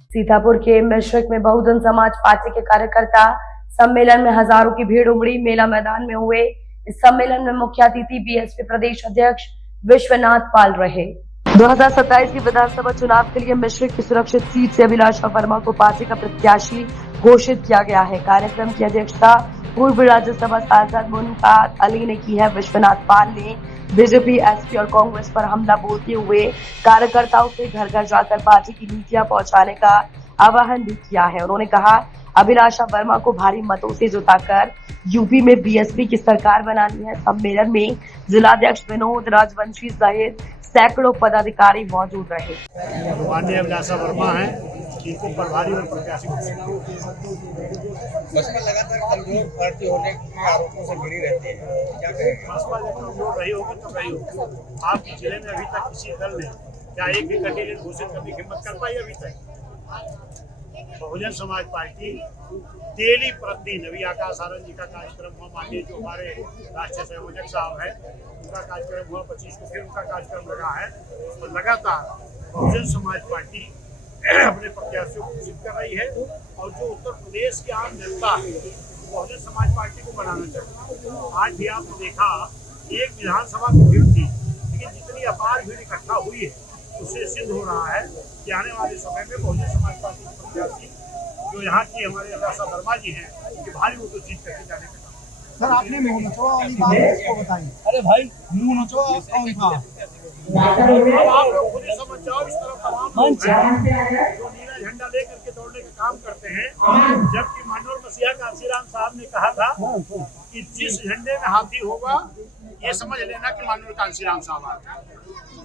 सीतापुर के मिश्रिक में बहुजन समाज पार्टी के कार्यकर्ता सम्मेलन में हजारों की भीड़ उमड़ी। मेला मैदान में हुए इस सम्मेलन में मुख्य अतिथि बीएसपी प्रदेश अध्यक्ष विश्वनाथ पाल रहे। 2027 की विधानसभा चुनाव के लिए मिश्रिक की सुरक्षित सीट से अभिलाषा वर्मा को पार्टी का प्रत्याशी घोषित किया गया है। कार्यक्रम की अध्यक्षता पूर्व राज्यसभा सांसद मुनकात अली ने की है। विश्वनाथ पाल ने बीजेपी, एसपी और कांग्रेस पर हमला बोलते हुए कार्यकर्ताओं से घर घर जाकर पार्टी की नीतियां पहुंचाने का आह्वान भी किया है। उन्होंने कहा, अभिलाषा वर्मा को भारी मतों से जिताकर यूपी में बीएसपी की सरकार बनानी है। सम्मेलन में जिलाध्यक्ष विनोद राजवंशी सहित सैकड़ों पदाधिकारी मौजूद रहे। माननीय अभिलाषा वर्मा है, इनको प्रभारी और प्रत्याशी बसपा लगातार कमजोर पार्टी होने के आरोपों से घिरी रहती है, क्या कहेंगे? बसपा जब कमजोर रही होगी तो रही होगी। आपके जिले में अभी तक किसी दल ने क्या एक भी कैंडिडेट घोषित करने की हिम्मत कर पाई अभी तक? बहुजन समाज पार्टी डेली प्रतिदिन, अभी आकाश आनंद जी का कार्यक्रम हुआ, माननीय जो हमारे राष्ट्रीय संयोजक साहब है उनका कार्यक्रम हुआ, 25 को फिर उनका कार्यक्रम लगा है। और लगातार बहुजन समाज पार्टी अपने प्रत्याशियों को घोषित कर रही है और जो उत्तर प्रदेश की आम जनता है बहुजन समाज पार्टी को बनाना चाहती है। आज भी आपने देखा एक विधानसभा की भीड़ थी, लेकिन जितनी अपार भीड़ इकट्ठा हुई है उससे सिद्ध हो रहा है कि आने वाले समय में बहुजन समाज पार्टी के प्रत्याशी जो यहाँ की हमारे अभिलाषा वर्मा जी हैं, ये भारी वोटों जीत करके जाने का काम। सर, आपने मुंह नचवा वाली बात किसको बताई? अरे भाई, मुंह नचवा कौन था? अब आप लोग खुद ही समझ जाओ, इस तरह तमाम लोग हैं जो नीला झंडा लेकर के दौड़ने का काम करते हैं, जबकि माननीय मसीहा कांशीराम साहब ने कहा था कि जिस झंडे में हाथी होगा ये समझ लेना कि माननीय कांशीराम साहब आते हैं।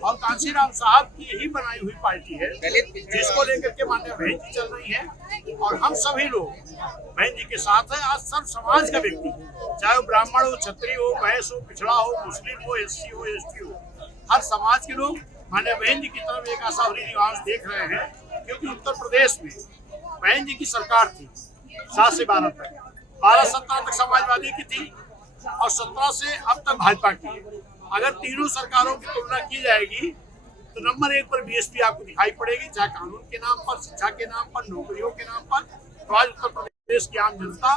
और कांशीराम साहब की यही बनाई हुई पार्टी है जिसको लेकर के माननीय बहन जी चल रही है और हम सभी लोग बहन जी के साथ हैं। आज सब समाज का व्यक्ति, चाहे वो ब्राह्मण हो, क्षत्रिय हो, वैश्य हो, पिछड़ा हो, मुस्लिम हो, एससी हो, एसटी हो, हर समाज के लोग माननीय बहन जी की तरफ एक आशा भरी निगाहों से देख रहे हैं। क्योंकि उत्तर प्रदेश में बहन जी की सरकार थी 7 से 12 तक, 12-17 तक समाजवादी की थी और 17 से अब तक भाजपा की है। अगर तीनों सरकारों की तुलना की जाएगी तो नंबर 1 पर बीएसपी आपको दिखाई पड़ेगी, चाहे कानून के नाम पर, शिक्षा के नाम पर, नौकरियों के नाम पर। तो आज उत्तर प्रदेश की आम जनता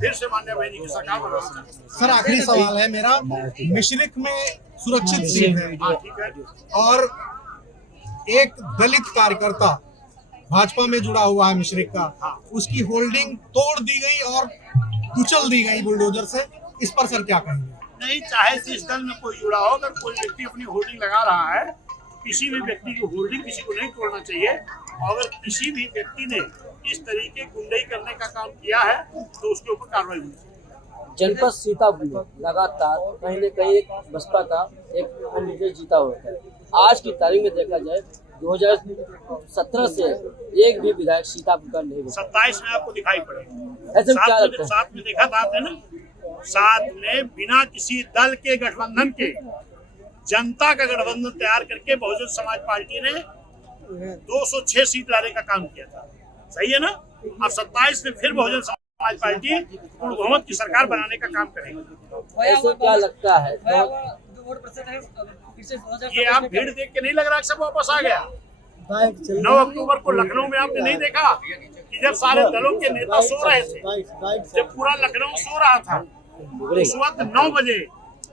फिर से माननीय बहन जी की सरकार बनाना चाहती है। सर, आखिरी सवाल है मेरा। मिश्रिक में सुरक्षित सीट है ठीक है। और एक दलित कार्यकर्ता भाजपा में जुड़ा हुआ है मिश्रिक का, उसकी होल्डिंग तोड़ दी गई और कुचल दी गई बुलडोजर से। इस पर सर क्या कहेंगे? नहीं, चाहे जिस दल में कोई जुड़ा हो, अगर कोई व्यक्ति अपनी होल्डिंग लगा रहा है, किसी भी व्यक्ति की होल्डिंग किसी को नहीं तोड़ना चाहिए। और अगर किसी भी व्यक्ति ने इस तरीके गुंडई करने का काम किया है तो उसके ऊपर कार्रवाई होनी चाहिए। जनपद सीतापुर में लगातार कहीं न कहीं एक बसपा का एक कैंडिडेट जीता हुआ है। आज की तारीख में देखा जाए 2017 से एक भी विधायक सीतापुर का नहीं हुआ। 27 में आपको दिखाई पड़ेगा। ऐसे में क्या लगता है? साथ में देखा था आपने ना, साथ में बिना किसी दल के गठबंधन के जनता का गठबंधन तैयार करके बहुजन समाज पार्टी ने 206 सीट लाने का काम किया था। सही है ना? अब 27 में फिर बहुजन समाज पार्टी पूर्ण बहुमत की सरकार बनाने का काम करेगी। ऐसे क्या लगता है? ये आप भीड़ देख के नहीं लग रहा सब वापस आ गया? 9 अक्टूबर को लखनऊ में आपने नहीं देखा कि जब सारे दलों के नेता सो रहे थे, जब पूरा लखनऊ सो रहा था, उस वक्त 9 बजे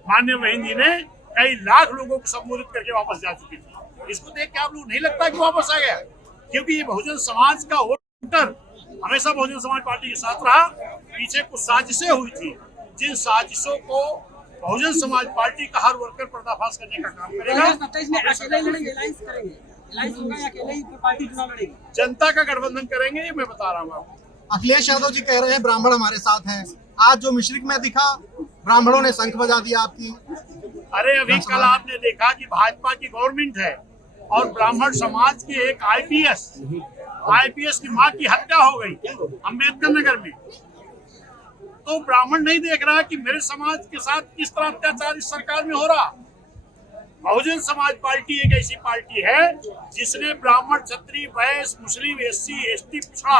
माननीय बहन जी ने कई लाख लोगों को संबोधित करके वापस जा चुकी थी। इसको देख के आप लोग नहीं लगता कि वापस आ गया? क्योंकि ये बहुजन समाज का वोटर हमेशा बहुजन समाज पार्टी के साथ रहा। पीछे कुछ साजिशें हुई थी, जिन साजिशों को बहुजन समाज पार्टी का हर वर्कर पर्दाफाश करने का काम करेगा। जनता का गठबंधन करेंगे, ये मैं बता रहा हूँ आपको। अखिलेश यादव जी कह रहे हैं ब्राह्मण हमारे साथ हैं। आज जो मिश्रिक में दिखा, ब्राह्मणों ने शंख बजा दिया आपकी। अरे अभी कल आपने देखा कि भाजपा की गवर्नमेंट है और ब्राह्मण समाज के एक आईपीएस की मां की हत्या हो गई अंबेडकर नगर में। तो ब्राह्मण नहीं देख रहा कि मेरे समाज के साथ किस तरह अत्याचार इस सरकार में हो रहा। बहुजन समाज पार्टी एक ऐसी पार्टी है जिसने ब्राह्मण, क्षत्रिय, वैश्य, मुस्लिम, एससी, एसटी, पिछड़ा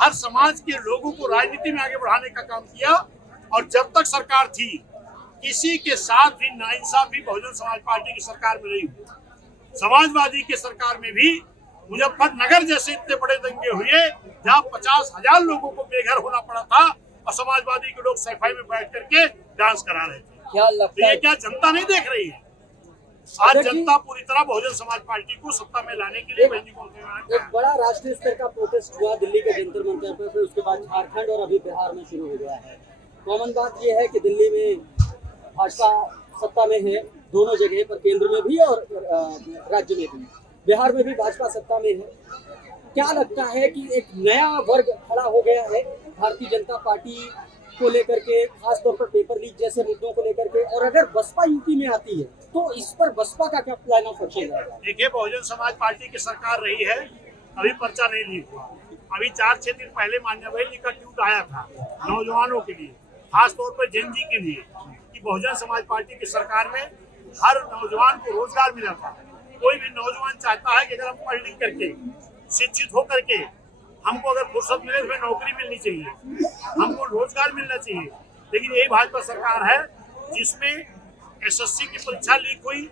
हर समाज के लोगों को राजनीति में आगे बढ़ाने का काम किया। और जब तक सरकार थी किसी के साथ भी नाइंसाफी बहुजन समाज पार्टी की सरकार में नहीं हुई। समाजवादी की सरकार में भी मुजफ्फरनगर जैसे इतने बड़े दंगे हुए जहाँ 50,000 लोगों को बेघर होना पड़ा था और समाजवादी के लोग सफाई में बैठ करके डांस करा रहे थे। क्या तो लगता ये है क्या जनता नहीं देख रही है? आज जनता पूरी तरह बहुजन समाज पार्टी को सत्ता में लाने के लिए बहन जी को एक बड़ा राष्ट्रीय स्तर का प्रोटेस्ट हुआ दिल्ली के जंतर मंतर पर, फिर उसके बाद झारखंड और अभी बिहार में शुरू हो गया है। कॉमन बात यह है कि दिल्ली में भाजपा सत्ता में है दोनों जगह पर, केंद्र में भी और राज्य में भी। बिहार में भी भाजपा सत्ता में है। क्या लगता है कि एक नया वर्ग खड़ा हो गया है भारतीय जनता पार्टी को लेकर के, खासतौर पर पेपर लीक जैसे मुद्दों को लेकर के, और अगर बसपा यूपी में आती है तो इस पर बसपा का क्या प्लान ऑफ एक्शन है? देखिए, बहुजन समाज पार्टी की सरकार रही है, अभी पर्चा नहीं लीक हुआ। अभी 4-6 दिन पहले मान्य भाई जी का ट्वीट आया था नौजवानों के लिए, खासतौर पर जेनजी के लिए, कि बहुजन समाज पार्टी की सरकार में हर नौजवान को रोजगार मिला था। कोई भी नौजवान चाहता है कि अगर हम पढ़ लिख करके शिक्षित होकर के हमको अगर फुर्सत मिले तो हमें नौकरी मिलनी चाहिए, हमको रोजगार मिलना चाहिए। लेकिन यही भाजपा सरकार है जिसमें एसएससी की परीक्षा लीक हुई,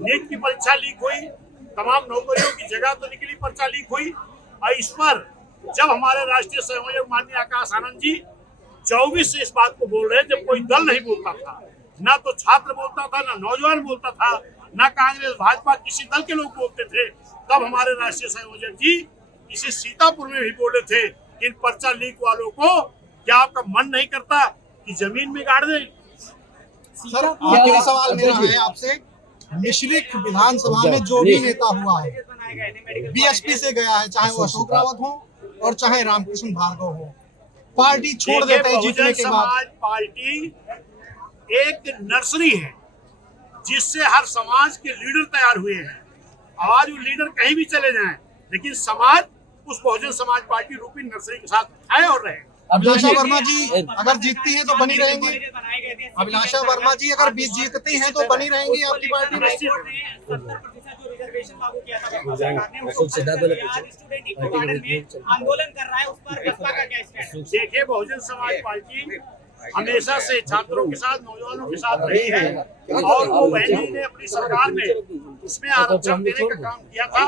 नीट की परीक्षा लीक हुई, तमाम नौकरियों की जगह तो निकली, पर्चा लीक हुई। और इस पर जब हमारे राष्ट्रीय संयोजक माननीय आकाश आनंद जी 24 से इस बात को बोल रहे हैं, जब कोई दल नहीं बोलता था, ना तो छात्र बोलता था, ना नौजवान बोलता था, ना कांग्रेस भाजपा किसी दल के लोग बोलते थे, तब हमारे राष्ट्रीय संयोजक जी इसे सीतापुर में भी बोले थे, इन पर्चा लीक वालों को क्या आपका मन नहीं करता कि जमीन में गाड़ दें? सर, आखिरी सवाल मेरा है आपसे। मिश्रिक विधानसभा में जो भी नेता हुआ है बीएसपी से गया है, चाहे वो अशोक रावत हो और चाहे रामकृष्ण भार्गव हो, पार्टी छोड़ देते हैं जीतने के बाद। समाज पार्टी एक नर्सरी है जिससे हर समाज के लीडर तैयार हुए हैं। आज वो लीडर कहीं भी चले जाएं, लेकिन समाज उस बहुजन समाज पार्टी रूपी नर्सरी के साथ आए और रहे। अभिलाषा वर्मा जी अगर जीतती हैं तो बनी रहेंगी? अभिलाषा वर्मा जी अगर जीतती हैं तो बनी रहेंगी आपकी पार्टी में? आंदोलन कर रहा है, उस पर बसपा का क्या स्टैंड? देखिए, बहुजन समाज पार्टी हमेशा से छात्रों के साथ, नौजवानों के साथ रही है और वो बहन जी ने अपनी सरकार में उसमें आरक्षण देने का काम किया था।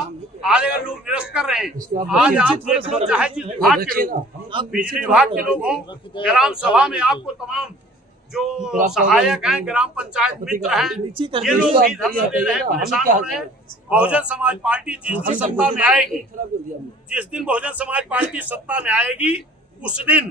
आज अगर लोग निरस्त कर रहे हैं, आज आप देख लो, चाहे जिस विभाग के लोग, बिजली विभाग के लोग हों, ग्राम सभा में आपको तमाम जो सहायक हैं, ग्राम पंचायत मित्र हैं, ये लोग भी धरना दे रहे हैं, परेशान हो रहे हैं। बहुजन समाज पार्टी जिस दिन सत्ता में आएगी, जिस दिन बहुजन समाज पार्टी सत्ता में आएगी, उस दिन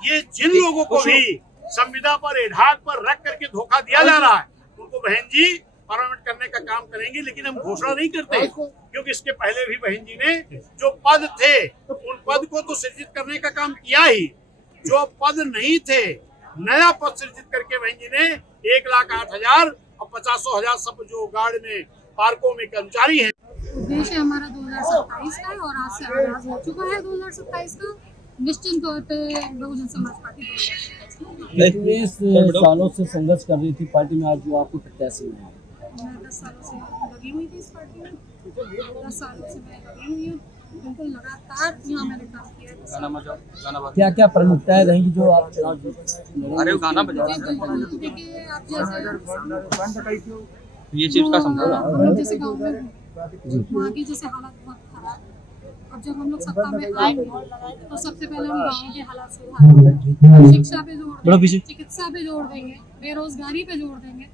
ये जिन लोगों को भी संविदा पर, एढाक पर रख करके धोखा दिया जा रहा है, उनको बहन जी परमानेंट करने का काम करेंगे। लेकिन हम घोषणा नहीं करते, क्योंकि इसके पहले भी बहन जी ने जो पद थे उन पद को तो सृजित करने का काम किया ही, जो पद नहीं थे नया पद सृजित करके बहन जी ने 1,08,000 और 50,000 सब जो गार्ड में, पार्कों में कर्मचारी हैं। उद्देश्य हमारा 2027 का है और आज से आगाज हो चुका है 2027 का। निश्चित तौर पे बहुजन समाज पार्टी 20 सालों से संघर्ष कर रही थी पार्टी में, आज जो आपको प्रत्याशी है। मैं 10 सालों से लगी हुई थी इस पार्टी में, 10 सालों से मैं लगी हुई हूँ, बिल्कुल लगातार यहाँ मैंने काम किया। क्या क्या प्रमुखताएं रहेंगी जो आप चुनाव देखिए, आप जैसे ये चीज का समझो हम लोग जैसे गाँव में वहाँ की जैसे हालात बहुत खराब। अब जब हम लोग सत्ता में आएंगे तो सबसे पहले हम गाँव के हालात सुधारेंगे, शिक्षा पे जोड़ देंगे, चिकित्सा पे जोड़ देंगे, बेरोजगारी पे जोड़ देंगे।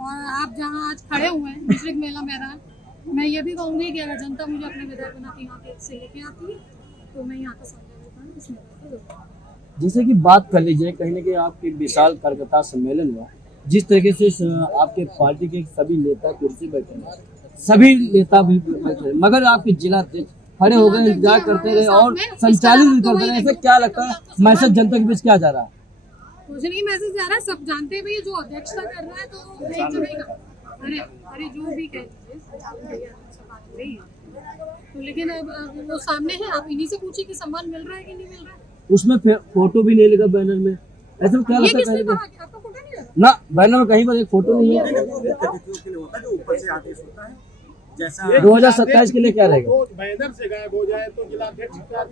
और आप जहाँ आज खड़े हुए हैं मिश्रिक मेला मैदान, मैं ये भी कहूँगी कि अगर जनता मुझे अपने विधायक बना के यहाँ पे से लेके आती है तो मैं यहाँ का समझ इस मैदान को। जैसे कि बात कर लीजिए, कहीं ना कहीं आपके विशाल कार्यकर्ता सम्मेलन हुआ, जिस तरीके से आपके पार्टी के सभी नेता कुर्सी बैठे हैं, सभी नेता भी बैठे, मगर आपके जिला अध्यक्ष खड़े हो गए, इंतजार करते रहे और संचालित भी करते रहे। ऐसा क्या लगता है मैसेज जनता के बीच क्या जा रहा है? कुछ नहीं मैसेज जा रहा है, सब जानते हैं जो अध्यक्षता कर रहा है तो नहीं चलेगा। अरे जो भी कह लीजिए तो, लेकिन अब वो सामने है, आप इन्हीं से पूछिए कि सम्मान मिल रहा है कि नहीं मिल रहा है। उसमें फोटो भी नहीं लगा बैनर में, ऐसा क्या लगता है? आपका फोटो नहीं लगा ना, बैनर में कहीं पर एक फोटो नहीं है। 2027 के लिए क्या रहेगा? बैनर से गायब हो जाए तो जिलाध्यक्ष क्या?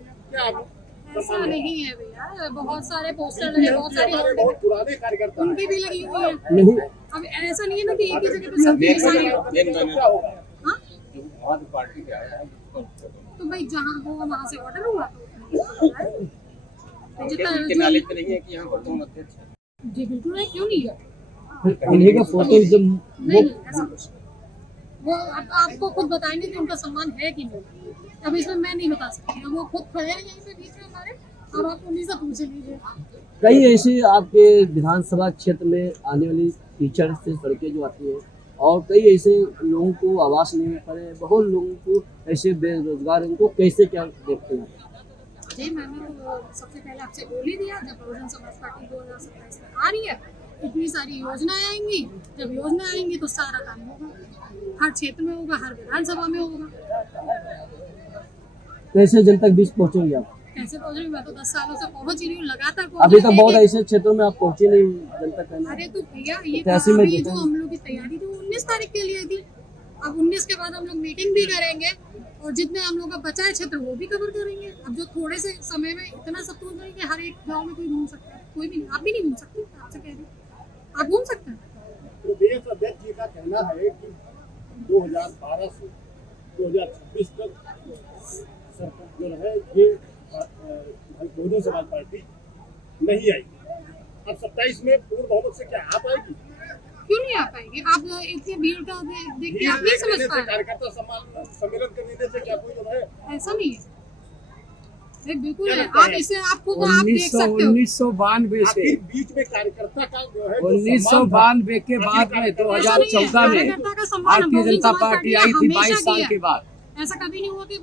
ऐसा नहीं है भैया, बहुत सारे पोस्टर लगे, बहुत सारी होर्डिंग, पुराने कार्यकर्ता उनकी भी लगी हुई है। नहीं, अब ऐसा नहीं है ना कि एक ही जगह पे सब सारी। हाँ? भाई जहाँ होगा वहाँ से ऑर्डर हुआ तो जितना उनके नॉलेज में नहीं है कि यहाँ पर कौन अध्यक्ष है। जी बिल्कुल नहीं, क्यों नहीं है? इन्हीं का फोटो जब नहीं नहीं, ऐसा कुछ वो अब आपको खुद बताएंगे कि उनका सम्मान है कि नहीं। अब इसमें मैं नहीं बता सकती, अब वो खुद खड़े हैं यहीं पे बीच में हमारे, अब आप उन्हीं से पूछ लीजिए। कई ऐसे आपके विधानसभा क्षेत्र में आने वाली टीचर से सड़कें जो आती है और कई ऐसे लोगों को आवास नहीं मिल पा रहे, बहुत लोगों को ऐसे बेरोजगार, उनको कैसे क्या देखते हैं? जी मैंने तो सबसे पहले आपसे बोल ही दिया, जब बहुजन समाज पार्टी 2027 में आ रही है इतनी सारी योजनाएं आएंगी, जब योजना आएंगी तो सारा काम होगा, हर क्षेत्र में होगा, हर विधानसभा में होगा। कैसे जन तक बीच पहुंचेंगे आप? कैसे पहुंच रही हूँ? मैं तो 10 सालों से पहुंच रही हूँ, लगातार अभी तक बहुत रही ऐसे क्षेत्रों में आप पहुंचे नहीं जन तक करने। अरे तो भैया ये तो ऐसे में अभी देखा जो हम लोग की तैयारी थी वो 19 तारीख के लिए थी। अब 19 के बाद हम लोग मीटिंग भी करेंगे और जितने हम लोग का बचा है क्षेत्र वो भी कवर करेंगे। अब जो थोड़े से समय में इतना सब कुछ नहीं कि हर एक गांव में कोई घूम सकता है, कोई भी नहीं, आप भी नहीं घूम सकते, आपसे कह रही हूँ, आप घूम सकते हैं। प्रदेश अध्यक्ष जी का कहना है कि 2012 से 2026 तक सरकार जो है ये बहुजन समाज पार्टी नहीं आएगी। अब 27 में पूर्ण बहुमत से क्या आ पाएगी? क्यों नहीं आ पाएंगे? आप इतनी भीड़ का देख के आप नहीं समझ पा रहे। कार्यकर्ता सम्मेलन करने से क्या कोई जो है ऐसा नहीं है, नहीं बिल्कुल है। आप इसे आपको आप देख सकते हो 1992 से आखिर बीच में कार्यकर्ता का जो है 1992 के बाद में 2014 में कार्यकर्ता का सम्मान हम भारतीय जनता बहुजन समाज पार्टी आई थी हमेशा 22 साल किया। के बाद। ऐसा कभी नहीं हुआ कि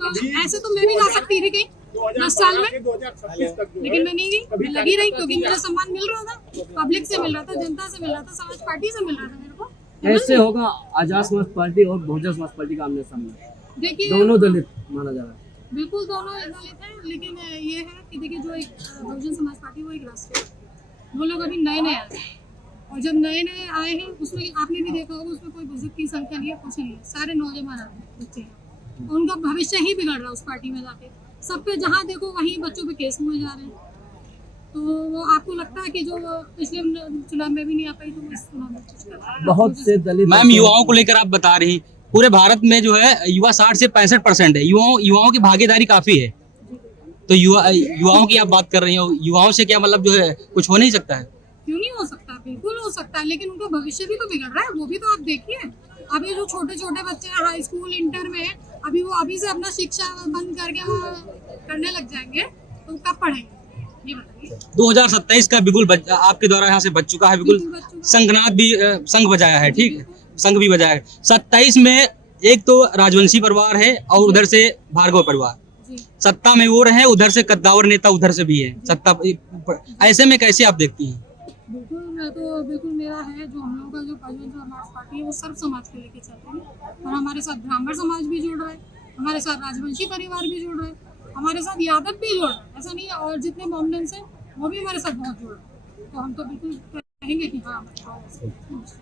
ऐसे तो मैं भी जा सकती थी कहीं 10 साल में, 2026 तक जो लेकिन मैं नहीं गई, मैं लगी रही क्योंकि मुझे सम्मान मिल रहा था, पब्लिक से मिल रहा था, जनता से मिल रहा था, समाज पार्टी से मिल रहा था मेरे को। कैसे होगा आजाद समाज पार्टी और बहुजन समाज पार्टी का आमने सामने? देखिए दोनों दलित माना जा रहा है। बिल्कुल दोनों दलित हैं, लेकिन ये है कि देखिए जो एक बहुजन समाज पार्टी वो एक राष्ट्रीय है, वो लोग अभी नए नए आए हैं और जब नए नए आए हैं उसमें आपने भी देखा होगा उसमें कोई बुजुर्ग की संख्या नहीं है, कुछ नहीं है, सारे नौजवान बच्चे हैं। उनका भविष्य ही बिगड़ रहा है उस पार्टी में जाके, सब पे जहाँ देखो वहीं बच्चों पे केस हुए जा रहे हैं। तो वो आपको लगता है कि जो पिछले चुनाव में भी नहीं आ पाई तो वो इस चुनाव में कुछ कर रहा है। बहुत से दलित मैम युवाओं को लेकर आप बता रही, पूरे भारत में जो है युवा 60 से 65% है, युवाओं की भागीदारी काफी है, तो युवाओं की आप बात कर रही हो, युवाओं से क्या मतलब जो है कुछ हो नहीं सकता है? क्यों नहीं हो सकता? बिल्कुल हो सकता है, लेकिन उनका भविष्य भी तो बिगड़ रहा है, वो भी तो आप देखिए। अभी जो छोटे छोटे बच्चे हाई स्कूल इंटर में है, अभी वो अभी से अपना शिक्षा बंद करके वो करने लग जाएंगे तो कब पढ़ेंगे ये बताइए। 2027 का बिल्कुल आपके द्वारा यहाँ से बच चुका है, बिल्कुल शंखनाद भी शंख बजाया है, ठीक है, शंख भी बजाया है। 27 में एक तो राजवंशी परिवार है और उधर से भार्गव परिवार सत्ता में वो रहे, उधर से कद्दावर नेता उधर से भी है सत्ता, ऐसे में कैसे आप देखती हैं? बिल्कुल मैं तो बिल्कुल मेरा है जो हम लोगों का जो बहुजन समाज पार्टी है वो सर्व समाज को लेके चल रही है और हमारे साथ ब्राह्मण समाज भी जुड़ रहा है, हमारे साथ राजवंशी परिवार भी जुड़ रहा है, हमारे साथ यादव भी जुड़ रहा है, ऐसा नहीं है, और जितने मोमडन्स हैं वो भी हमारे साथ बहुत जुड़ रहे हैं, तो हम तो बिल्कुल कहेंगे कि हाँ।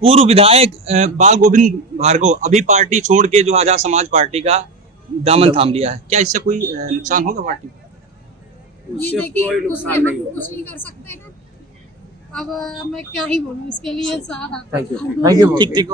पूर्व विधायक बाल गोविंद भार्गव अभी पार्टी छोड़ के जो आजाद समाज पार्टी का दामन थाम लिया है, क्या इससे कोई नुकसान होगा पार्टी को? ये देखिए उसमें हम कुछ नहीं कर सकते हैं, अब मैं क्या ही बोलूँ इसके लिए। Thank you. ठीक ठीक।